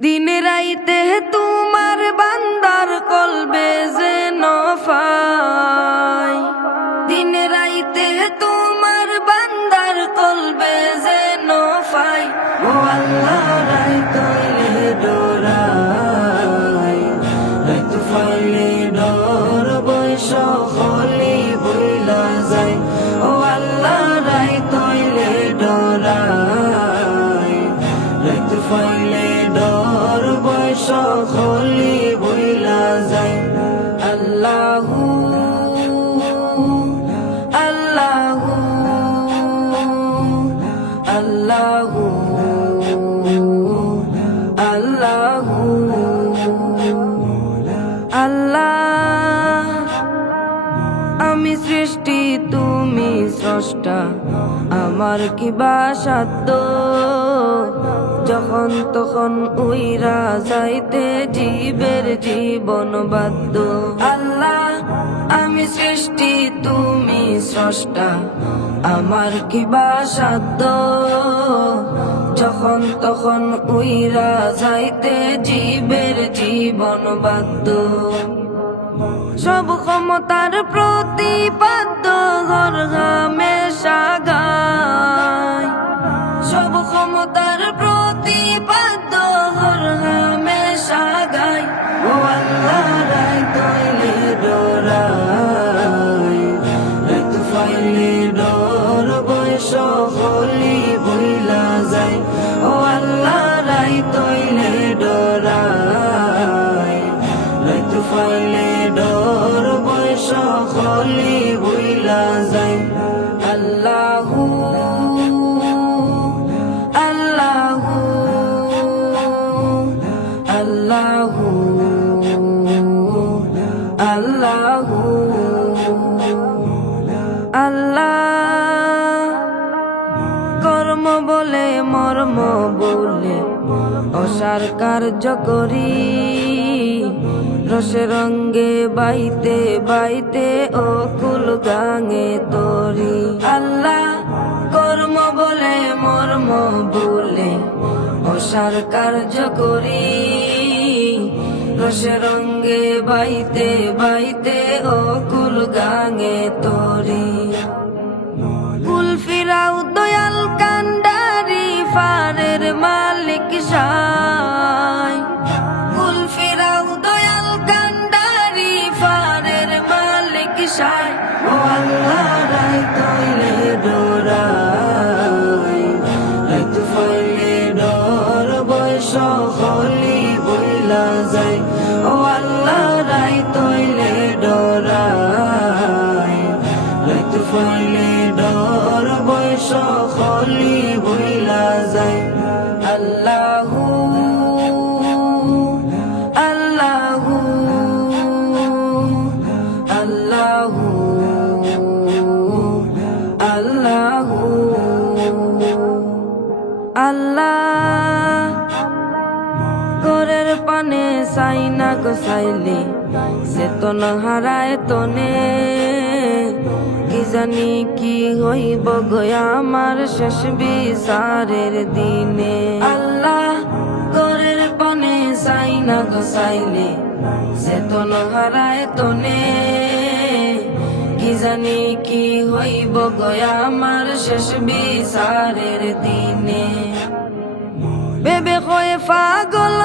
দিন রাইতে তোমার বান্দার কলবে যেন ফাই, দিন রাইতে তোমার বান্দার কলবে যেন ফাই। ও আল্লাহ রাই তৈলে ডোরাই, রাইত ফাইলে ডর বৈশ খলি বইলা যায়। ও আল্লাহ রাই তৈলে ডোরাই, রাইত ফাইলে ডর বৈশ খলি বইলা যায়। আল্লাহু আল্লাহু আল্লাহু আল্লাহু আল্লাহ। আমি সৃষ্টি তুমি স্রষ্টা, আমার কি বা সাধ্য যখন তখন উইরা যাইতে জীবের জীবন বাধ্য। আল্লাহ আমি সৃষ্টি তুমি স্রষ্টা, আমার কি বা সাধ্য যখন তখন উইরা যাইতে জীবের জীবন বাধ্য। সব ক্ষমতার প্রতিপাদ্য ঘর হামেশা গায়, সব ক্ষমতার প্রতিপাদ্য ঘর হামেশা গায়। ও আল্লাহ রাই তৈলে ডোরাই, রাইত ফাইলে ডর বৈশ খলি বইলা যায়। ও আল্লাহ রাই তৈলে ডোরাই, রাইত ফাইলে ডর বৈশ খলি বইলা যায়। আল্লাহু আল্লাহু আল্লাহু আল্লাহু আল্লাহ। কর্ম বলে মর্ম বলে অসার কার্য করি, রসে রঙ্গে বাইতে বাইতে অকুল গাঙে তরি। আল্লাহ কর্ম বলে মর্ম বলে অসার কার্য করি, রসে রঙ্গে বাইতে বাইতে অকুল গাঙে তরি। কুল ফিরাও দয়াল কান্ডারি ফারের মালিক সাই, কুল ফিরাও দয়াল কান্ডারি ফারের মালিক সাই। ও আল্লাহ রাই তৈলে ডোরাই, রাইত ফাইলে ডর বৈশ খলি বইলা যায়। ও আল্লাহ রাই তৈলে ডোরাই, রাইত ফাইলে ডর বৈশ খলি বইলা যায়। আল্লাহু আল্লাহু আল্লাহু আল্লাহু আল্লাহ। ঘরের পানে চাই না গোসাইলে চেতন হারায় তনে, কি জানি কি হইব গয়া আমার শেষ বিচারের দিনে। আল্লাহ ঘরের পানে চাই না গোসাইলে চেতন হারায় তনে, কি জানি কি হইব গয়া আমার শেষ বিচারের দিনে। বেবে হয়ে পাগল